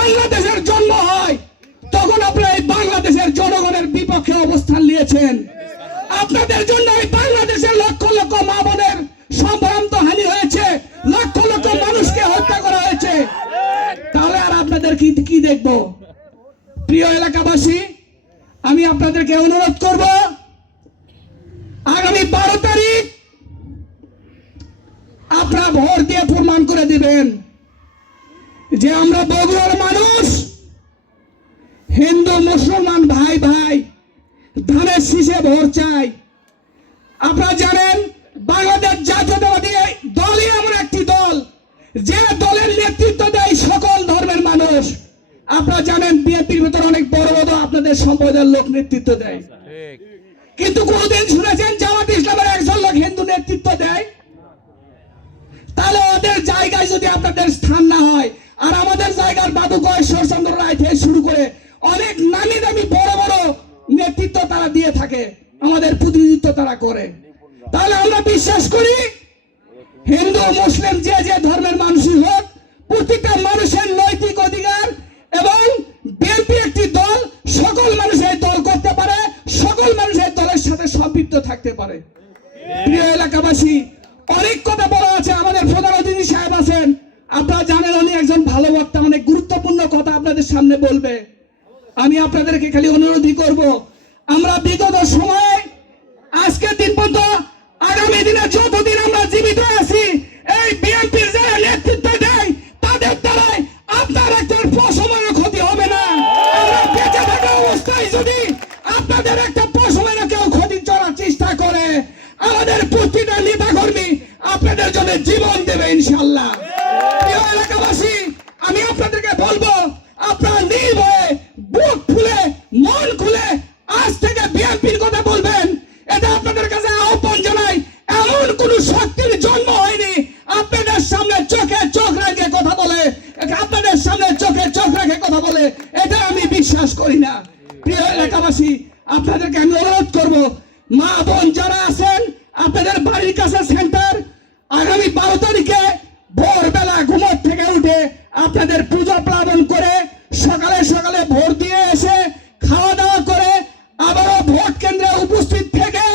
বাংলাদেশের জন্ম হয় তখন আপনারা এই বাংলাদেশের জনগণের বিপক্ষে অবস্থান নিয়েছেন। আপনাদের জন্য এই বাংলাদেশের লক্ষ লক্ষ মা বোনের সম্ভ্রান্ত হানি হয়েছে, লক্ষ লক্ষ মানুষকে হত্যা করা হয়েছে। তাহলে আর আপনাদের কি দেখবো? প্রিয় এলাকাবাসী, আমি আপনাদেরকে অনুরোধ করব, আগামী 12 তারিখ আপনারা ভোট দিয়ে প্রমাণ করে দিবেন যে আমরা বগুড়ার মানুষ, হিন্দু মুসলমান ভাই ভাই ধানের শীষে ভোট চাই। আপনারা জানেন বাংলাদেশ জাতীয়তাবাদী দলই এমন একটি দল যে দলের নেতৃত্ব দেয় সকল ধর্মের মানুষ। আপনারা জানেন বিএনপির ভিতরে অনেক বড় বড় আপনাদের সম্প্রদায়ের লোক নেতৃত্ব দেয়, কিন্তু কোনদিন শুনেছেন জামাত ইসলামের একজন লোক হিন্দু নেতৃত্ব দেয়? তাহলে ওদের জায়গায় যদি আপনাদের স্থান না হয়, আর আমাদের জায়গার বাবু ঈশ্বরচন্দ্র রায় থেকে শুরু করে অনেক নামি দামি বড় বড় নেতৃত্ব তারা দিয়ে থাকে, আমাদের প্রতিনিধিত্ব তারা করে, তাহলে আমরা বিশ্বাস করি হিন্দু মুসলিম যে যে ধর্মের মানুষই হোক, প্রত্যেকটা মানুষের নৈতিক অধিকার, এবং বিএনপি একটি দল, সকল মানুষ এই দল করতে পারে, সকল মানুষ এই দলের সাথে সম্পৃক্ত থাকতে পারে। প্রিয় এলাকাবাসী, অনেক কথা বলা আছে, আমাদের প্রধান অতিথি সাহেব আছেন, আপনারা জানেন উনি একজন ভালো বক্তা, অনেক গুরুত্বপূর্ণ কথা আপনাদের সামনে বলবে। আমি আপনাদেরকে খালি অনুরোধই করব, আমরা বিগত সময়ে আজকের দিন পর্যন্ত, আগামী দিনে যতদিন আমরা জীবিত আছি, এই বিএনপির যারা নেতৃত্ব দেয় তাদের দ্বারাই আপনার একটা পশমের ক্ষতি হবে না। আমরা বেঁচে থাকা অবস্থায় যদি আপনাদের একটা পশমের কেউ ক্ষতি করার চেষ্টা করে, আমাদের প্রতিটা নেতা কর্মী আপনাদের জন্য জীবন দেবে ইনশাআল্লাহ। প্রিয় এলাকাবাসী, আমি আপনাদেরকে বলবো, আপনারা নির্ভয়ে বুক খুলে মন খুলে আজ থেকে বিএনপির কথা বলবেন, এটা আপনাদের কাছে আহ্বান জানাই। এমন কোন শক্তির জন্ম হয়নি আপনাদের সামনে চোখে চোখ রেখে কথা বলে, আপনাদের সামনে চোখে চোখ রেখে কথা বলে, এটা আমি বিশ্বাস করি না। প্রিয় এলাকাবাসী, আপনাদেরকে আমি অনুরোধ করব, মা বোন যারা আছেন, আপনাদের বাড়ির কাছে সেন্টার, আগামী 12 তারিখে ভোরবেলা ঘুমোর থেকে উঠে আপনাদের পূজা প্লাবন করে সকালে সকালে ভোট দিয়ে এসে খাওয়া দাওয়া করে আবারও ভোট কেন্দ্রে উপস্থিত থেকে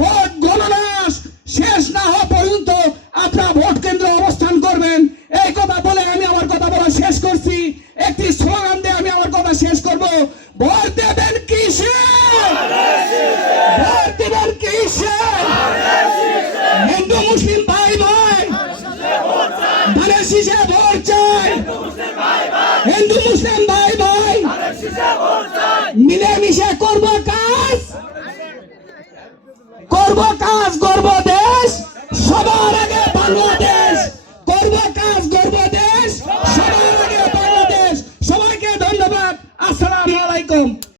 ভোট গণনা শেষ না হওয়া পর্যন্ত আপনারা ভোট কেন্দ্রে অবস্থান করবেন। এই কথা বলে আমি আমার কথা বলা শেষ করছি। একটি স্লোগান দিয়ে আমি আমার কথা শেষ করব, ভোট দেবেন কিসে? ভোট দেবেন কিসে? হিন্দু মুসলিম ভাই ভাই ধানের শীষে ভোট চাই, হিন্দু মুসলিম ভাই ভাই মিলেমিশে করব কাজ, করব